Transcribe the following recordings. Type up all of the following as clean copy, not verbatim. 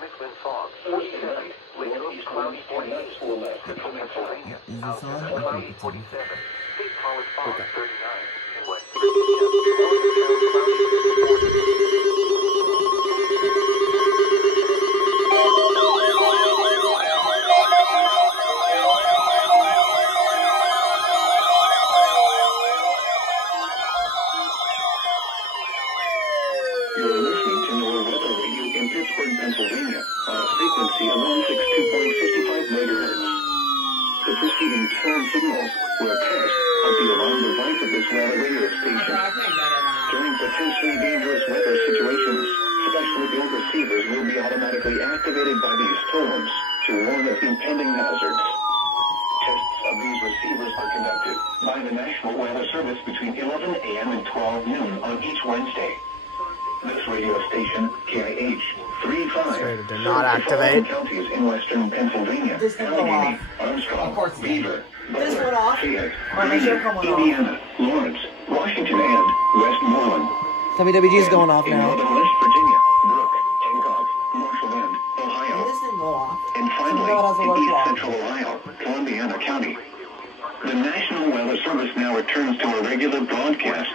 Midland fog, 47. Lake Coast cloudy, 48. Central Pennsylvania, out cloudy, 47. Cape Pollock fog, 39. In West Virginia, Morgantown cloudy, 54. You're listening to NOAA Weather Radio in Pittsburgh, Pennsylvania, on a frequency of 162.55 megahertz. The preceding tone signals were a test of the alarm device of this weather radio station. During potentially dangerous weather situations, special build receivers will be automatically activated by these tones to warn of impending hazards. Tests of these receivers are conducted by the National Weather Service between 11 a.m. and 12 noon on each Wednesday. This radio station, KIH35, did not activate. counties in western Pennsylvania, Allegheny, Armstrong, Beaver, Butler, Fayette, Indiana, Lawrence, Washington, and Westmoreland. WWG is going off in now. northern West Virginia, Brooke, Hancock, Marshall End, Ohio, This didn't go off. and finally in east central Ohio, Columbiana County. The National Weather Service now returns to a regular broadcast.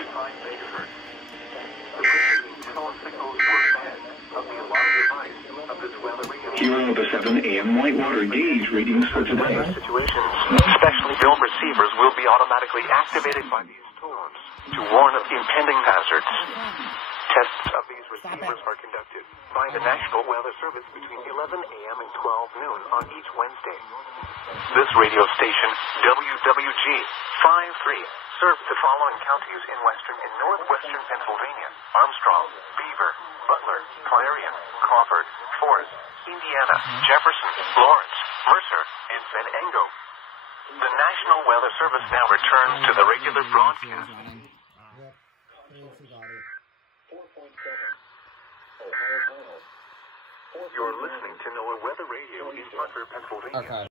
Here are the 7 a.m. Whitewater gauge readings for today. Situations, specially built receivers will be automatically activated by these tones to warn of impending hazards. Tests of these receivers are conducted by the National Weather Service between 11 a.m. and 12 noon on each Wednesday. This radio station, WWG53, serves the following counties in western and northwestern Pennsylvania: Armstrong, Beaver, Butler, Clarion, Crawford, Forest, Indiana, Jefferson, Lawrence, Mercer, and Venango. The National Weather Service now returns to the regular broadcast. You're listening to NOAA Weather Radio in Butler, Pennsylvania. Okay.